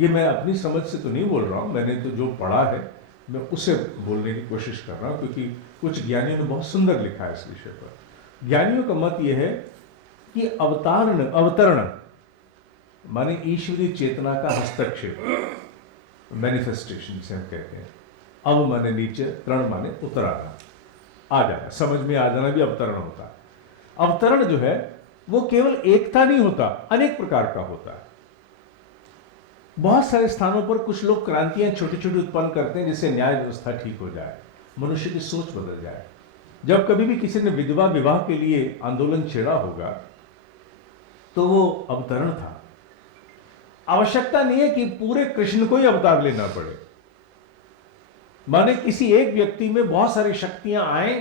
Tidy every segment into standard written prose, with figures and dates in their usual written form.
ये मैं अपनी समझ से तो नहीं बोल रहा हूँ, मैंने तो जो पढ़ा है मैं उसे बोलने की कोशिश कर रहा हूँ, क्योंकि कुछ ज्ञानियों ने बहुत सुंदर लिखा है इस विषय पर। ज्ञानियों का मत यह है कि अवतरण माने ईश्वरीय चेतना का हस्तक्षेप, मैनिफेस्टेशन से हम कहते हैं। अव माने नीचे, तरण माने उतर आना, आ जाना, समझ में आ जाना भी अवतरण होता है। अवतरण जो है वो केवल एकता नहीं होता, अनेक प्रकार का होता है। बहुत सारे स्थानों पर कुछ लोग क्रांतियां छोटी छोटी उत्पन्न करते हैं जिससे न्याय व्यवस्था ठीक हो जाए, मनुष्य की सोच बदल जाए। जब कभी भी किसी ने विधवा विवाह के लिए आंदोलन छेड़ा होगा तो वो अवतरण था। आवश्यकता नहीं है कि पूरे कृष्ण को ही अवतार लेना पड़े, माने किसी एक व्यक्ति में बहुत सारी शक्तियां आए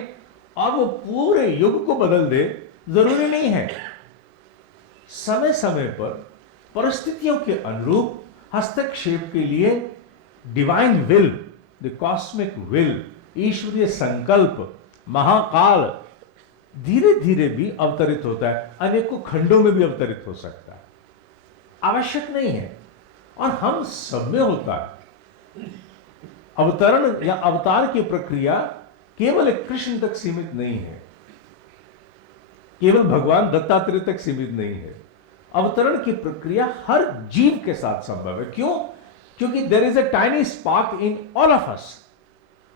और वो पूरे युग को बदल दे, जरूरी नहीं है। समय समय पर परिस्थितियों के अनुरूप हस्तक्षेप के लिए divine will, the cosmic will, ईश्वरीय संकल्प, महाकाल धीरे धीरे भी अवतरित होता है, अनेकों खंडों में भी अवतरित हो सकता है, आवश्यक नहीं है, और हम सब में होता है। अवतरण या अवतार की प्रक्रिया केवल एक कृष्ण तक सीमित नहीं है, केवल भगवान दत्तात्रेय तक सीमित नहीं है। अवतरण की प्रक्रिया हर जीव के साथ संभव है। क्यों? क्योंकि there is a tiny spark in all of us,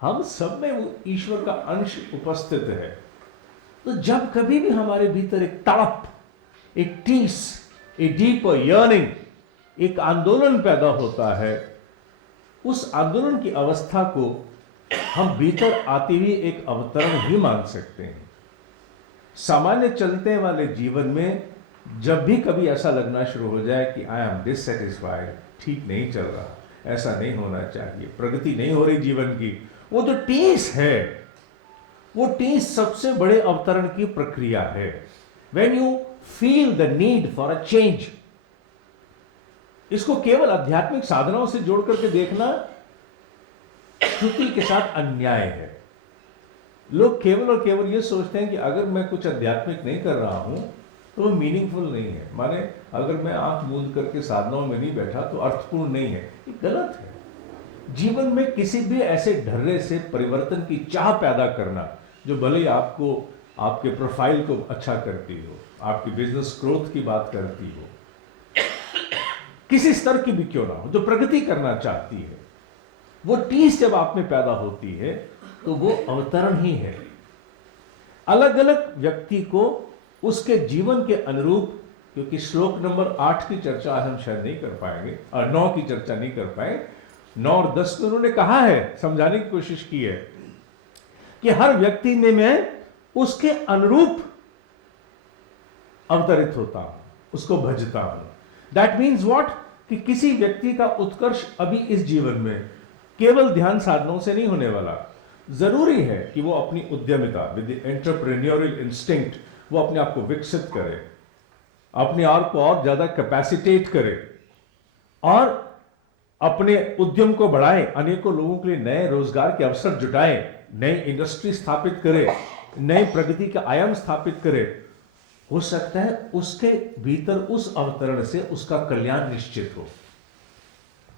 हम सब में वो ईश्वर का अंश उपस्थित है। तो जब कभी भी हमारे भीतर एक तड़प, एक टीस, ए डीप यर्निंग, एक आंदोलन पैदा होता है, उस आंदोलन की अवस्था को हम भीतर आती हुई एक अवतरण ही मान सकते हैं। सामान्य चलते वाले जीवन में जब भी कभी ऐसा लगना शुरू हो जाए कि आई एम डिससेटिस्फाइड, ठीक नहीं चल रहा, ऐसा नहीं होना चाहिए, प्रगति नहीं हो रही जीवन की, वो जो टीस है, वो टीस सबसे बड़े अवतरण की प्रक्रिया है। When you feel the need for a change, इसको केवल आध्यात्मिक साधनाओं से जोड़ करके देखना श्रुति के साथ अन्याय है। लोग केवल और केवल ये सोचते हैं कि अगर मैं कुछ आध्यात्मिक नहीं कर रहा हूं तो वो मीनिंगफुल नहीं है, माने अगर मैं आंख मूंद करके साधनाओं में नहीं बैठा तो अर्थपूर्ण नहीं है। ये गलत है। जीवन में किसी भी ऐसे ढर्रे से परिवर्तन की चाह पैदा करना जो भले ही आपको आपके प्रोफाइल को अच्छा करती हो, आपकी बिजनेस ग्रोथ की बात करती हो, किसी स्तर की भी क्यों ना हो, जो प्रगति करना चाहती है, वो टीस जब आप में पैदा होती है तो वो अवतरण ही है। अलग अलग व्यक्ति को उसके जीवन के अनुरूप, क्योंकि श्लोक नंबर 8 की चर्चा हम शायद नहीं कर पाएंगे और 9 की चर्चा नहीं कर पाए, 9 और 10 में उन्होंने कहा है, समझाने की कोशिश की है कि हर व्यक्ति में मैं उसके अनुरूप अवतरित होता हूं, उसको भजता हूं। दैट मीन्स व्हाट, कि किसी व्यक्ति का उत्कर्ष अभी इस जीवन में केवल ध्यान साधनों से नहीं होने वाला। जरूरी है कि वो अपनी उद्यमिता विद द एंटरप्रेन्योरियल इंस्टिंक्ट वो अपने आप को विकसित करे, अपने आप को और ज्यादा कैपेसिटेट करे और अपने उद्यम को बढ़ाए, अनेकों लोगों के लिए नए रोजगार के अवसर जुटाए, नई इंडस्ट्री स्थापित करे, नई प्रगति का आयाम स्थापित करे। हो सकता है उसके भीतर उस अवतरण से उसका कल्याण निश्चित हो।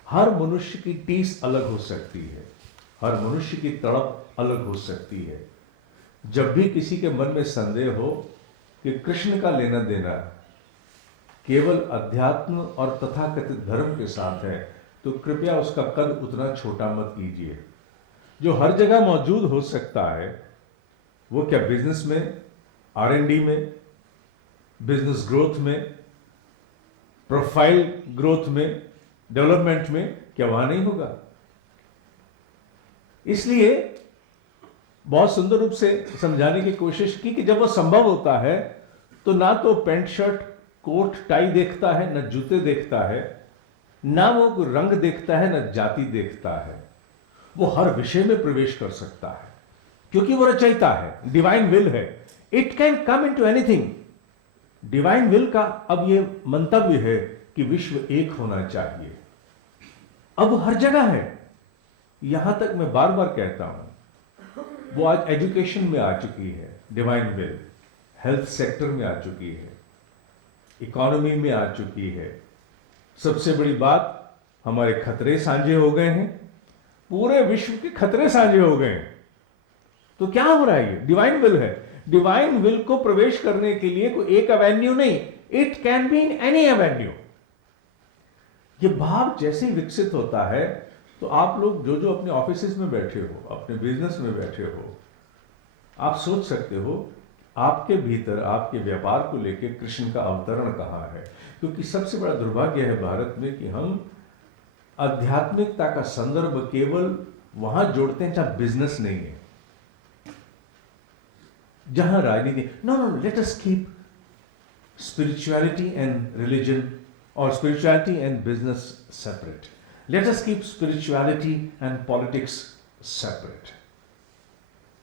हर मनुष्य की टीस अलग हो सकती है, हर मनुष्य की तड़प अलग हो सकती है। जब भी किसी के मन में संदेह हो कि कृष्ण का लेना देना केवल अध्यात्म और तथाकथित धर्म के साथ है, तो कृपया उसका कद उतना छोटा मत कीजिए। जो हर जगह मौजूद हो सकता है, वो क्या बिजनेस में, R&D में, बिजनेस ग्रोथ में, प्रोफाइल ग्रोथ में, डेवलपमेंट में, क्या वहां नहीं होगा? इसलिए बहुत सुंदर रूप से समझाने की कोशिश की कि जब वो संभव होता है तो ना तो पैंट शर्ट कोट टाई देखता है, न जूते देखता है, ना वो रंग देखता है, न जाति देखता है। वो हर विषय में प्रवेश कर सकता है क्योंकि वो रचयिता है, डिवाइन विल है। It can come into anything. Divine will का अब ये मंतव्य है कि विश्व एक होना चाहिए। अब वो हर जगह है। यहां तक मैं बार बार कहता हूं, वो आज एजुकेशन में आ चुकी है डिवाइन विल, हेल्थ सेक्टर में आ चुकी है, इकोनॉमी में आ चुकी है। सबसे बड़ी बात, हमारे खतरे साझे हो गए हैं, पूरे विश्व के खतरे साझे हो गए हैं। तो क्या हो रहा है? ये डिवाइन विल है। डिवाइन विल को प्रवेश करने के लिए कोई एक एवेन्यू नहीं, it can be in any Avenue. ये भाव जैसे ही विकसित होता है तो आप लोग जो जो अपने ऑफिस में बैठे हो, अपने बिजनेस में बैठे हो, आप सोच सकते हो आपके भीतर आपके व्यापार को लेकर कृष्ण का अवतरण कहाँ है। क्योंकि सबसे बड़ा दुर्भाग्य है भारत में कि हम आध्यात्मिकता का संदर्भ केवल वहां जोड़ते हैं जहां बिजनेस नहीं है, जहां राजनीति। No no, let us keep spirituality and religion or spirituality and business separate. Let us keep spirituality and politics separate.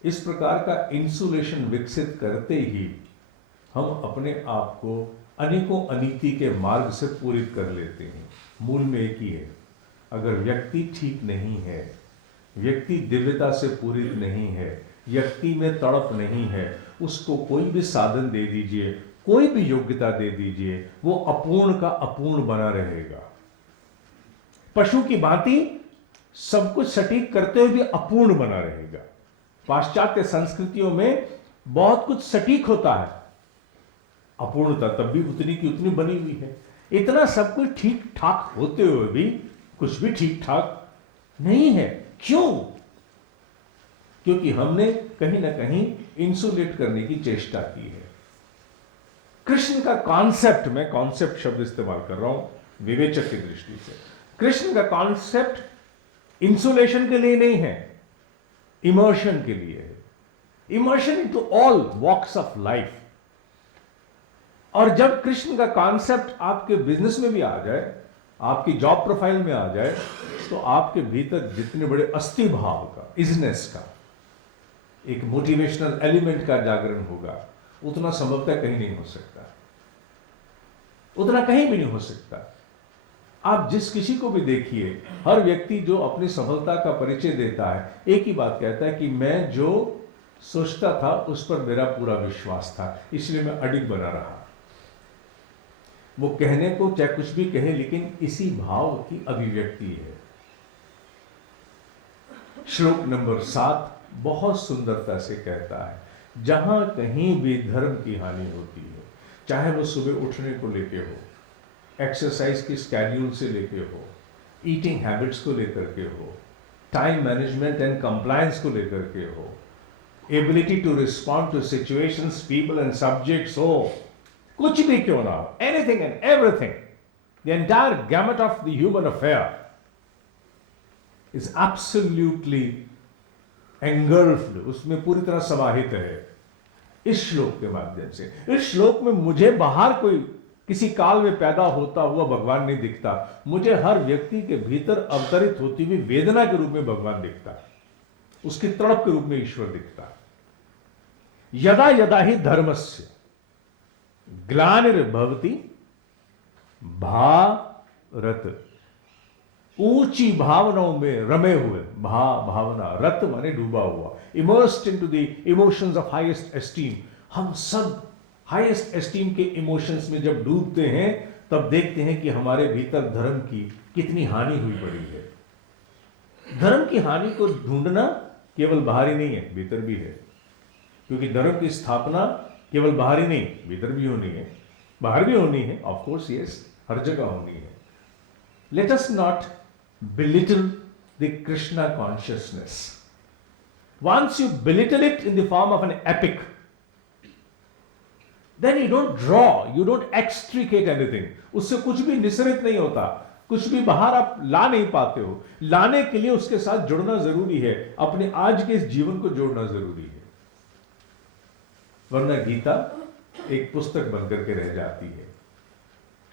इस प्रकार का इंसुलेशन विकसित करते ही हम अपने आप को अनेकों अनीति के मार्ग से पूरित कर लेते हैं। मूल में एक ही है, अगर व्यक्ति ठीक नहीं है, व्यक्ति दिव्यता से पूरित नहीं है, व्यक्ति में तड़प नहीं है, उसको कोई भी साधन दे दीजिए, कोई भी योग्यता दे दीजिए, वो अपूर्ण का अपूर्ण बना रहेगा। पशु की भांति सब कुछ सटीक करते हुए भी अपूर्ण बना रहेगा। पाश्चात्य संस्कृतियों में बहुत कुछ सटीक होता है, अपूर्णता तब भी उतनी की उतनी बनी हुई है। इतना सब कुछ ठीक ठाक होते हुए भी कुछ भी ठीक ठाक नहीं है। क्यों? क्योंकि हमने कहीं ना कहीं इंसुलेट करने की चेष्टा की है। कृष्ण का कॉन्सेप्ट, मैं कॉन्सेप्ट शब्द इस्तेमाल कर रहा हूं विवेचक की दृष्टि से, कृष्ण का कॉन्सेप्ट इंसुलेशन के लिए नहीं है, इमर्शन के लिए है। Immersion into all walks of life. और जब कृष्ण का कॉन्सेप्ट आपके बिजनेस में भी आ जाए, आपकी जॉब प्रोफाइल में आ जाए, तो आपके भीतर जितने बड़े अस्थि भाव का, इजनेस का, एक मोटिवेशनल एलिमेंट का जागरण होगा, उतना संभवतः कहीं नहीं हो सकता, उतना कहीं भी नहीं हो सकता। आप जिस किसी को भी देखिए, हर व्यक्ति जो अपनी सफलता का परिचय देता है, एक ही बात कहता है कि मैं जो सोचता था उस पर मेरा पूरा विश्वास था, इसलिए मैं अडिग बना रहा। वो कहने को चाहे कुछ भी कहे, लेकिन इसी भाव की अभिव्यक्ति है। श्लोक नंबर 7 बहुत सुंदरता से कहता है, जहां कहीं भी धर्म की हानि होती है, चाहे वो सुबह उठने को लेके हो, एक्सरसाइज की स्केड्यूल से लेके हो, ईटिंग हैबिट्स को लेकर के हो, टाइम मैनेजमेंट एंड कंप्लायंस को लेकर के हो, ability to respond to situations, people and subjects हो, कुछ भी क्यों ना हो, anything and everything, the entire gamut of the human affair is absolutely engulfed, उसमें पूरी तरह समाहित है इस श्लोक के माध्यम से। इस श्लोक में मुझे बाहर कोई किसी काल में पैदा होता हुआ भगवान नहीं दिखता, मुझे हर व्यक्ति के भीतर अवतरित होती हुई वेदना के रूप में भगवान दिखता, उसकी तड़प के रूप में ईश्वर दिखता। यदा यदा ही धर्मस्य ग्लानिर्भवति भारत, ऊंची भावनाओं में रमे हुए, भावना, रत माने डूबा हुआ, immersed into the emotions of highest esteem. हम सब हाईएस्ट एस्टीम के इमोशंस में जब डूबते हैं, तब देखते हैं कि हमारे भीतर धर्म की कितनी हानि हुई पड़ी है। धर्म की हानि को ढूंढना केवल बाहर ही नहीं है, भीतर भी है, क्योंकि धर्म की स्थापना केवल बाहर ही नहीं, भीतर भी होनी है, बाहर भी होनी है, ऑफ कोर्स, यस, हर जगह होनी है। Let us not belittle the Krishna consciousness. Once you belittle it in the form of an epic, then you don't draw, you don't extricate anything. उससे कुछ भी निसरित नहीं होता, कुछ भी बाहर आप ला नहीं पाते हो। लाने के लिए उसके साथ जुड़ना जरूरी है, अपने आज के इस जीवन को जोड़ना जरूरी है, वरना गीता एक पुस्तक बनकर के रह जाती है।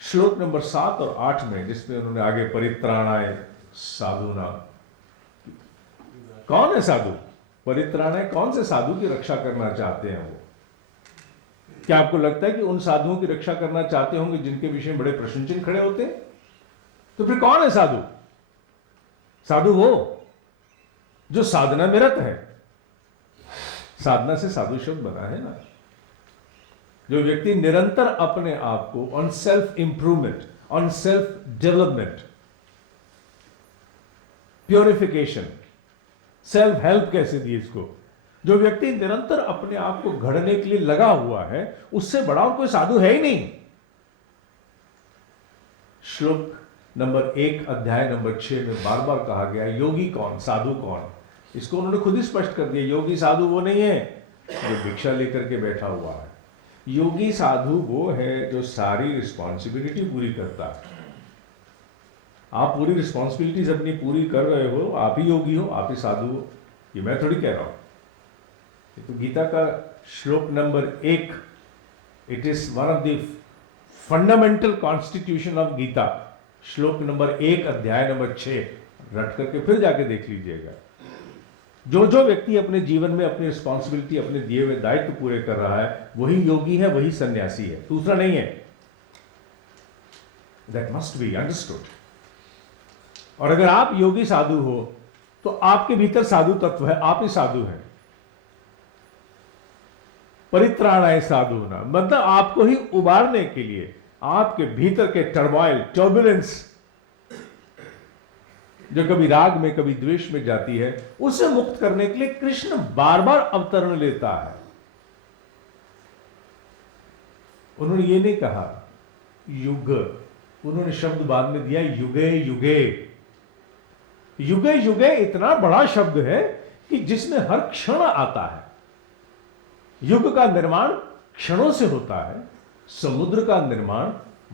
श्लोक नंबर 7 और 8 में, जिसमें उन्होंने आगे परित्राणाय साधुना, कौन है साधु? परित्राणाय, कौन से साधु की रक्षा करना चाहते हैं वो? क्या आपको लगता है कि उन साधुओं की रक्षा करना चाहते होंगे जिनके विषय में बड़े प्रश्न चिन्ह खड़े होते हैं? तो फिर कौन है साधु? साधु वो जो साधना में रत है। साधना से साधु शब्द बना है ना। जो व्यक्ति निरंतर अपने आप को on self improvement, on self development, purification, self help कैसे दी इसको। जो व्यक्ति निरंतर अपने आप को घड़ने के लिए लगा हुआ है, उससे बड़ा और कोई साधु है ही नहीं। श्लोक नंबर 1 अध्याय नंबर 6 में बार बार कहा गया योगी कौन, साधु कौन। इसको उन्होंने खुद ही स्पष्ट कर दिया, योगी साधु वो नहीं है जो भिक्षा लेकर के बैठा हुआ है। योगी साधु वो है जो सारी रिस्पॉन्सिबिलिटी पूरी करता है। आप पूरी रिस्पॉन्सिबिलिटीज अपनी पूरी कर रहे हो, आप ही योगी हो, आप ही साधु हो। ये मैं थोड़ी कह रहा हूं, ये तो गीता का श्लोक number 1, it is one of the fundamental constitution of Gita. श्लोक नंबर 1 अध्याय नंबर 6 रट करके फिर जाके देख लीजिएगा। जो जो व्यक्ति अपने जीवन में अपनी रिस्पॉन्सिबिलिटी, अपने दिए हुए दायित्व पूरे कर रहा है, वही योगी है, वही सन्यासी है, दूसरा नहीं है। That must be understood. और अगर आप योगी साधु हो तो आपके भीतर साधु तत्व है, आप ही साधु हैं। परित्राणाय साधु ना, मतलब आपको ही उबारने के लिए, आपके भीतर के टर्मोइल, टर्बुलेंस जो कभी राग में कभी द्वेष में जाती है, उसे मुक्त करने के लिए कृष्ण बार बार अवतरण लेता है। उन्होंने ये नहीं कहा युग, उन्होंने शब्द बाद में दिया युगे युगे। युगे युगे इतना बड़ा शब्द है कि जिसमें हर क्षण आता है। युग का निर्माण क्षणों से होता है, समुद्र का निर्माण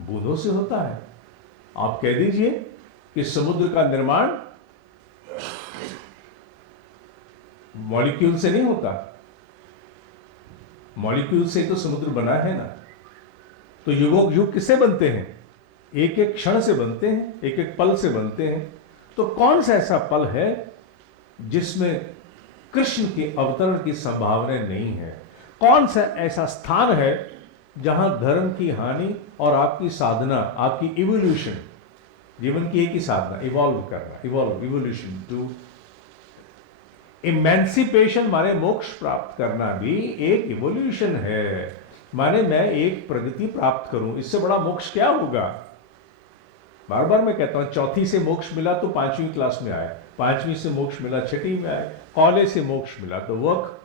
बूंदों से होता है। आप कह दीजिए कि समुद्र का निर्माण मॉलिक्यूल से नहीं होता। मॉलिक्यूल से तो समुद्र बना है ना। तो युग किससे बनते हैं? एक एक क्षण से बनते हैं, एक एक पल से बनते हैं। तो कौन सा ऐसा पल है जिसमें कृष्ण के अवतरण की संभावना नहीं है? कौन सा ऐसा स्थान है जहां धर्म की हानि और आपकी साधना, आपकी इवोल्यूशन, जीवन की एक ही साधना, इवॉल्व करना, इवोल्यूशन टू इमेंसिपेशन, माने मोक्ष प्राप्त करना भी एक इवोल्यूशन है। माने मैं एक प्रगति प्राप्त करूं, इससे बड़ा मोक्ष क्या होगा? बार बार मैं कहता हूं, चौथी से मोक्ष मिला तो 5वीं क्लास में आए, 5वीं से मोक्ष मिला 6वीं में आए, कॉलेज से मोक्ष मिला तो वर्क